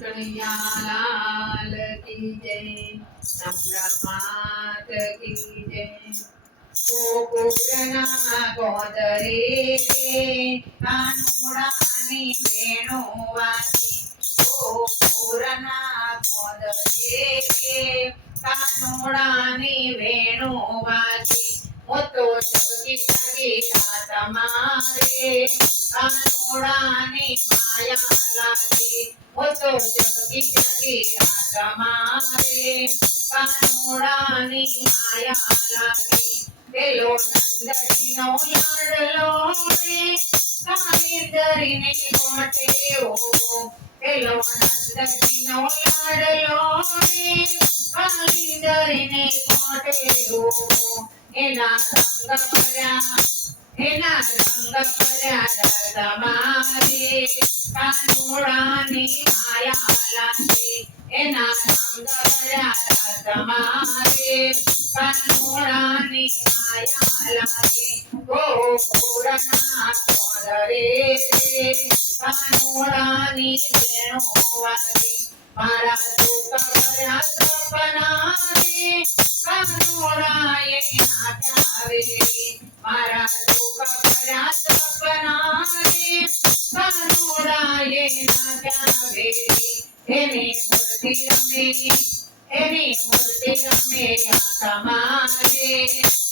કનૈયાલાલ કી જય ચંદ્રમાત કી જય ગોકુળના ગોદરે કાનુડાની વેણુ વાગી ગોકુળના ગોદરે કાનુડાની વેણુ વાગી મોતો જગી સગી તમારે કાનુડાની માયા લાગી મોતો જગી જગી તમારે કાનુડાની માયા લાગી પેલો નંદડીનો લાડલો રે કાલી ધરીને ગોટેવો પેલો નંદડીનો લાડલો રે કાલી ધરીને ગોટેવો એના રંગ ભર્યા એના રંગ ભર્યા તમારે કાનુડાની માયા લાગે એના રંગ ભર્યા તમારે કાનુડાની માયા લાગે ગોકુળના કોદરે રે કાનુડાની વેણુ વાગે મારા દુઃખ દુઃખ ભર્યા સપના રે કાનુડાએ નાચ્યા રે એની મૂર્તિ રમે એની મૂર્તિ રમે તમારે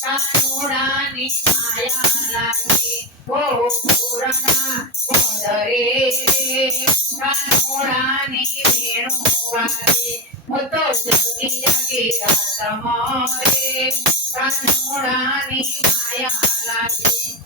કાનુડાની માયા લાગે ઓ પૂરના કોદરે રે કાનુડાની વેણુ વાગે હું તો જગી જગી તમારે કાનુડાની માયા લાગે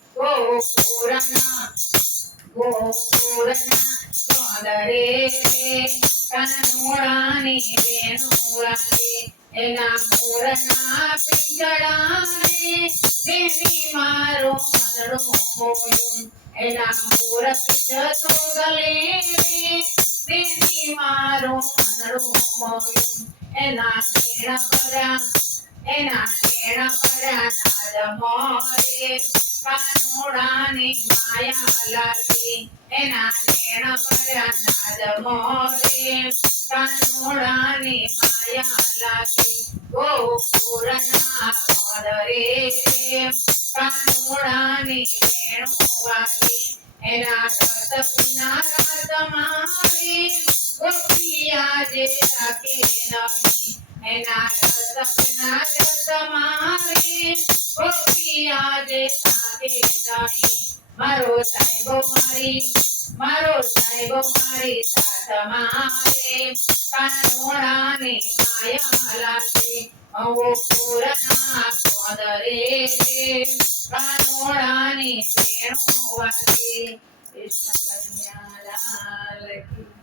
ગોકુળના ગોદરે કાનુડાની વેણુ લાગે એના મોરના પિંજડાને બેની મારો મનડો મોયું એના મોર પીછતો ગલે બેની મારો મનડો મોયું એના કેણા ભર્યા એના કેણા ભર્યા નાદ મોરે કાનુડાની માયા લાગી એના નેણ ભર્યા નાદ મોરે. કાનુડાની માયા લાગી ગોકુળના કોદરે કાનુડાની વેણુ વાગી, એના સત પીના રાત મારે ગોપિયા જે રાખે નહીં, એના સત પીના રાત મારે ગોપિયા જે સાથે નહીં મારો સાહેબો મારી, મારો સાહેબો મારી સાથ મારે. કાનુડાની માયા લાગે, અવો પૂરના કોદરે રે કાનુડાની વેણુ વાગે કૃષ્ણ કન્યા લાલ કી.